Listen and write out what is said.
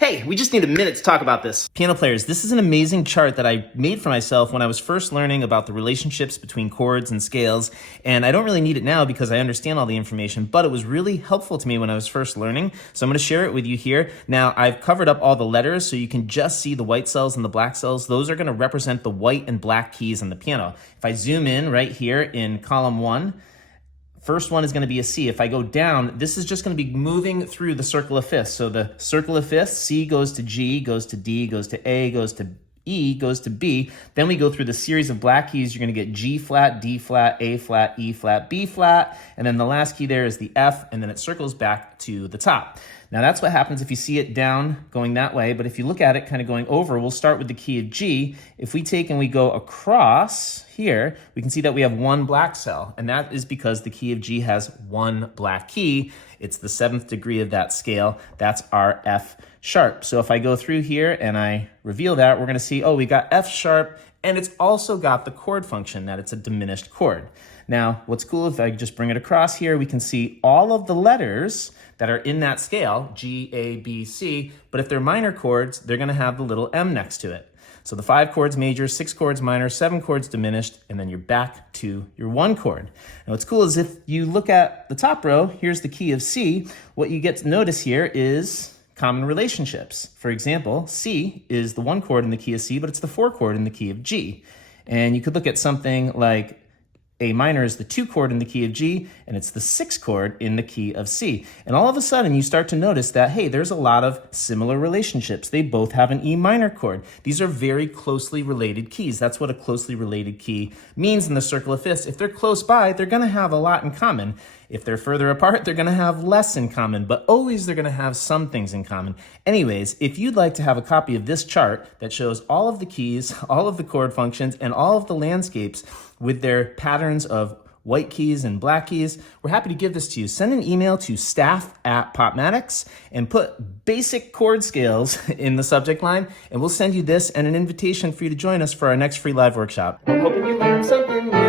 Hey, we just need a minute to talk about this. Piano players, this is an amazing chart that I made for myself when I was first learning about the relationships between chords and scales, and I don't really need it now because I understand all the information, but it was really helpful to me when I was first learning, so I'm going to share it with you here. Now, I've covered up all the letters so you can just see the white cells and the black cells. Those are going to represent the white and black keys on the piano. If I zoom in right here in column 1, first one is going to be a C. If I go down, this is just going to be moving through the circle of fifths. So the circle of fifths, C goes to G, goes to D, goes to A, goes to E, goes to B. Then we go through the series of black keys. You're going to get G flat, D flat, A flat, E flat, B flat. And then the last key there is the F, and then it circles back to the top. Now that's what happens if you see it down going that way, but if you look at it kind of going over, we'll start with the key of G. If we take and we go across here, we can see that we have one black cell, and that is because the key of G has one black key. It's the 7th degree of that scale. That's our F sharp. So if I go through here and I reveal that, we're gonna see, oh, we got F sharp, and it's also got the chord function, that it's a diminished chord. Now, what's cool, if I just bring it across here, we can see all of the letters that are in that scale, G, A, B, C, but if they're minor chords, they're gonna have the little M next to it. So the 5 chords major, 6 chords minor, 7 chords diminished, and then you're back to your 1 chord. Now what's cool is if you look at the top row, here's the key of C, what you get to notice here is common relationships. For example, C is the 1 chord in the key of C, but it's the 4 chord in the key of G. And you could look at something like A minor is the 2 chord in the key of G, and it's the 6 chord in the key of C. And all of a sudden, you start to notice that, hey, there's a lot of similar relationships. They both have an E minor chord. These are very closely related keys. That's what a closely related key means in the circle of fifths. If they're close by, they're gonna have a lot in common. If they're further apart, they're gonna have less in common, but always they're gonna have some things in common. Anyways, if you'd like to have a copy of this chart that shows all of the keys, all of the chord functions, and all of the landscapes with their patterns of white keys and black keys, we're happy to give this to you. Send an email to staff@Popmatics and put basic chord scales in the subject line, and we'll send you this and an invitation for you to join us for our next free live workshop. I'm hoping you learned something new.